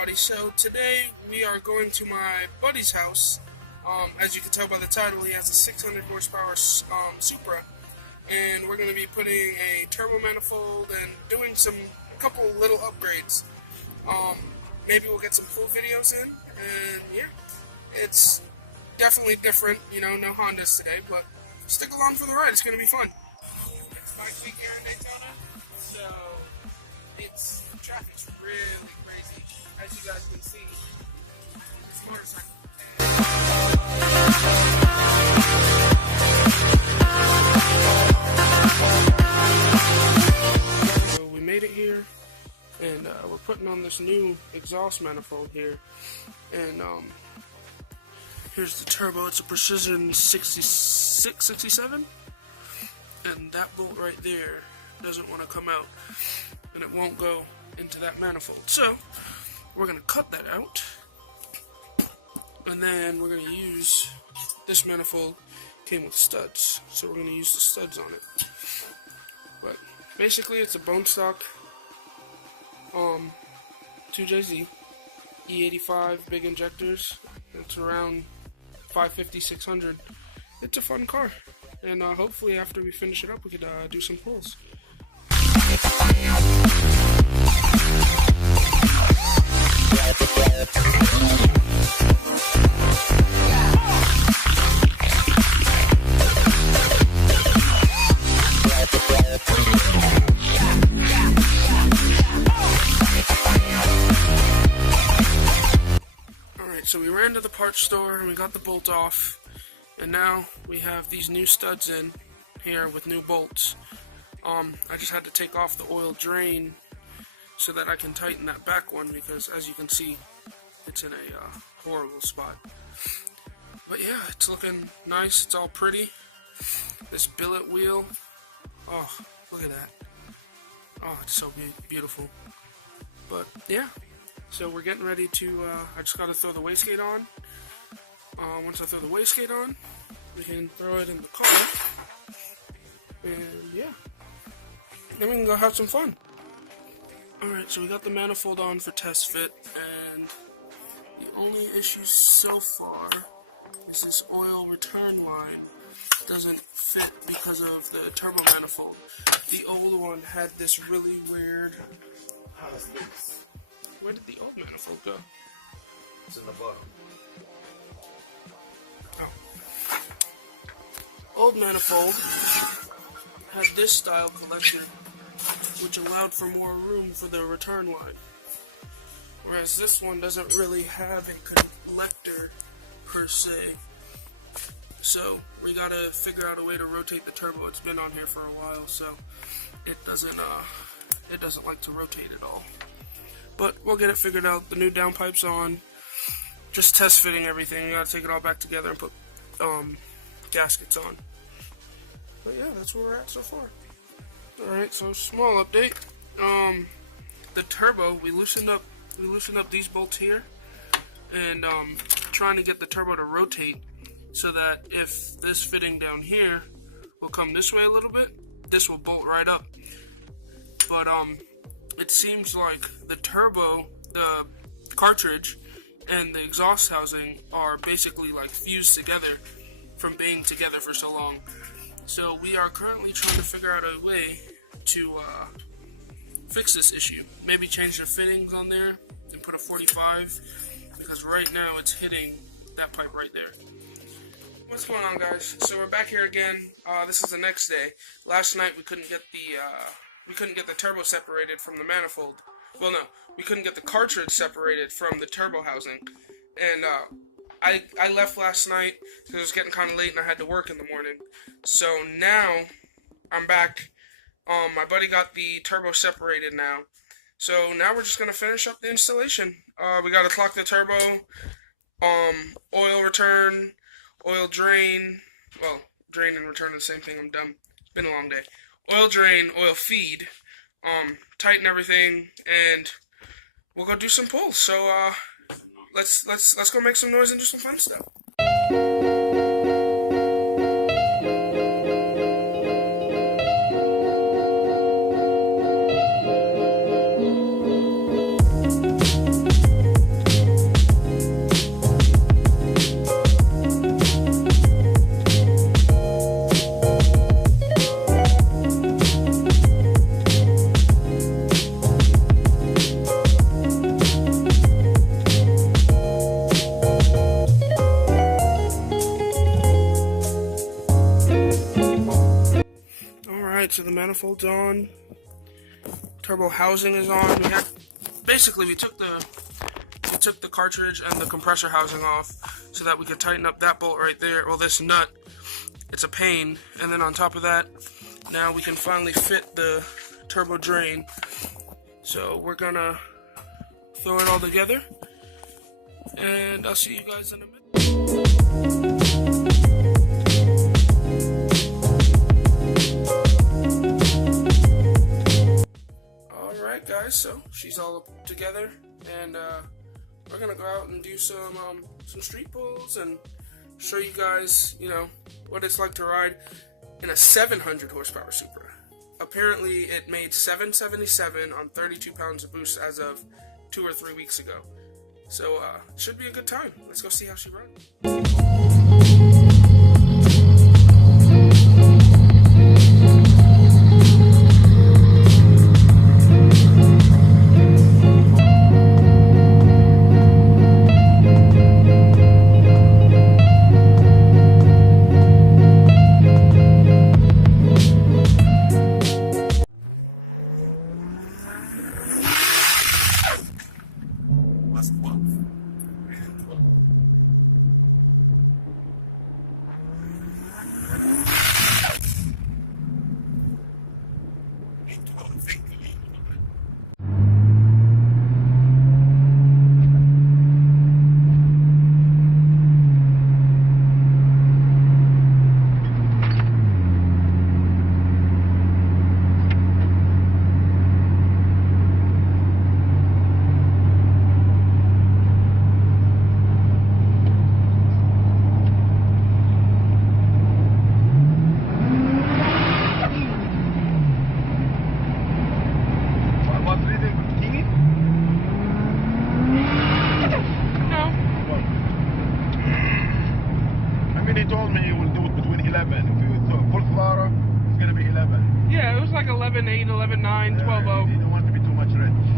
everybody. So today we are going to my buddy's house. As you can tell by the title, he has a 600 horsepower Supra, and we're going to be putting a turbo manifold and doing a couple little upgrades. Maybe we'll get some full videos in, and yeah, it's definitely different, you know, no Hondas today, but stick along for the ride, it's going to be fun. It's 5 feet here in Daytona, so traffic's really crazy, as you guys can see. It's motorcycle. So we made it here, and we're putting on this new exhaust manifold here, and here's the turbo. It's a Precision 66, 67, and that bolt right there doesn't want to come out, and it won't go into that manifold. So we're going to cut that out, and then we're going to use this manifold. Came with studs, so we're going to use the studs on it. But basically it's a bone stock 2JZ E85 big injectors. It's around 550, 600. It's a fun car, and hopefully after we finish it up we could do some pulls. Alright, so we ran to the parts store and we got the bolt off, and now we have these new studs in here with new bolts. I just had to take off the oil drain so that I can tighten that back one, because as you can see, it's in a horrible spot. But yeah, it's looking nice. It's all pretty. This billet wheel, oh, look at that. Oh, it's so beautiful. But yeah, so we're getting ready to, I just gotta throw the wastegate on. Once I throw the wastegate on, we can throw it in the car. And yeah, then we can go have some fun. Alright, so we got the manifold on for test fit, and the only issue so far is this oil return line doesn't fit because of the turbo manifold. The old one had this really weird... Where did the old manifold go? It's in the bottom. Oh. Old manifold had this style collector, which allowed for more room for the return line. Whereas this one doesn't really have a collector per se. So we gotta figure out a way to rotate the turbo. It's been on here for a while, so it doesn't like to rotate at all. But we'll get it figured out. The new downpipe's on. Just test fitting everything. We gotta take it all back together and put gaskets on. But yeah, that's where we're at so far. Alright, so small update. The turbo, we loosened up these bolts here, and trying to get the turbo to rotate so that if this fitting down here will come this way a little bit, this will bolt right up. But it seems like the turbo, the cartridge, and the exhaust housing are basically like fused together from being together for so long. So we are currently trying to figure out a way to fix this issue. Maybe change the fittings on there and put a 45, because right now it's hitting that pipe right there. What's going on, guys? So we're back here again. This is the next day. Last night we couldn't get the turbo separated from the manifold. Well, no, we couldn't get the cartridge separated from the turbo housing, and I left last night because it was getting kind of late and I had to work in the morning. So now I'm back. My buddy got the turbo separated now. So now we're just going to finish up the installation. We got to clock the turbo, oil return, oil drain. Well, drain and return are the same thing. I'm dumb. It's been a long day. Oil drain, oil feed, tighten everything, and we'll go do some pulls. So let's go make some noise and do some fun stuff. manifold's on. Turbo housing is on. We took the cartridge and the compressor housing off so that we could tighten up that bolt right there. Well, this nut, it's a pain. And then on top of that, now we can finally fit the turbo drain. So we're gonna throw it all together, and I'll see you guys in a minute. Alright guys, so she's all together, and we're gonna go out and do some street pulls and show you guys, what it's like to ride in a 700 horsepower Supra. Apparently it made 777 on 32 pounds of boost as of 2 or 3 weeks ago. So it should be a good time. Let's go see how she runs. He told me he will do it between 11. If you full throttle, it's going to be 11. Yeah, it was like 11.8, 11.9, 12.0. He didn't want to be too much rich.